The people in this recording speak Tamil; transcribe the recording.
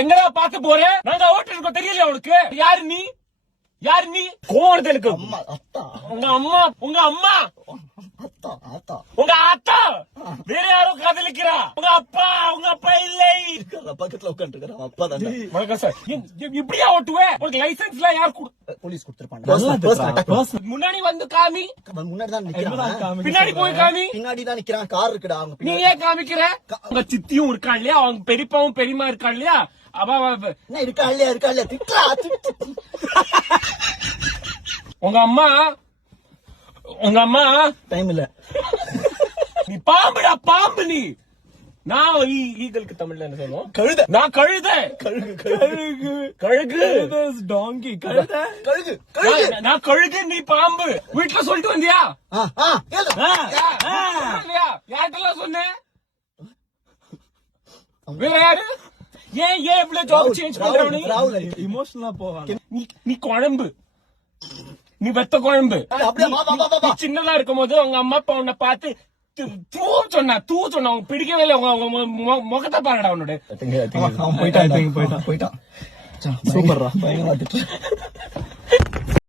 எங்கடா பாத்து போற? நாங்க ஓட்டு இருக்கோம் தெரியல அவனுக்கு. யாரு நீ? யாரு நீ? கோவணத்துல இருக்கு உங்க அம்மா. உங்க அம்மா உங்க ஆத்தா வேற யாரும் காதலிக்கிறா. உங்க அப்பா இல்லை. பக்கத்துல உட்காந்து அப்பா தான். வணக்கம் சார். இப்படியா ஓட்டுவேன்? உனக்கு லைசன்ஸ் எல்லாம் யார் போலீஸ் கொடுத்துருப்பாங்க. முன்னாடி வந்து காமி. முன்னாடி தான் நிக்கிறான். பின்னாடி போய் காமி. பின்னாடி தான் நிக்கிறான். கார் இருக்குடா. நீ ஏன் காமிக்கிற? உங்க சித்தியும் இருக்கான் இல்லையா? அவங்க பெரியப்பாவும் பெரியமா இருக்கான் இல்லையா? என்ன இருக்கா இல்லையா திட்டா. உங்க அம்மா டைம் இல்ல. நீ பாம்புடா, பாம்பு நீ. நான் ஈகளுக்கு தமிழ்ல என்ன சொல்லுவோம்? கழுத. நான் கழுத. கழுகு டாங்கி. கழுகு. நான் கழுகு, நீ பாம்பு. வீட்டுல சொல்லிட்டு வந்தியா? யார்கிட்டலாம் சொன்ன? வேற யாரு? ஏன் இவ்வளவு ஜாப் சேஞ்ச் பண்றவனு? இமோஷனலா போவாங்க. நீ குழம்பு, நீ வெத்த குழம்பு. சின்னதா இருக்கும் போது உங்க அம்மா அப்பா உன்னை பார்த்து தூ சொன்னா உங்க பிடிக்கவே இல்லை. உங்க முகத்தை பாருடா உன்னோட. போயிட்டான். சூப்பர்ரா.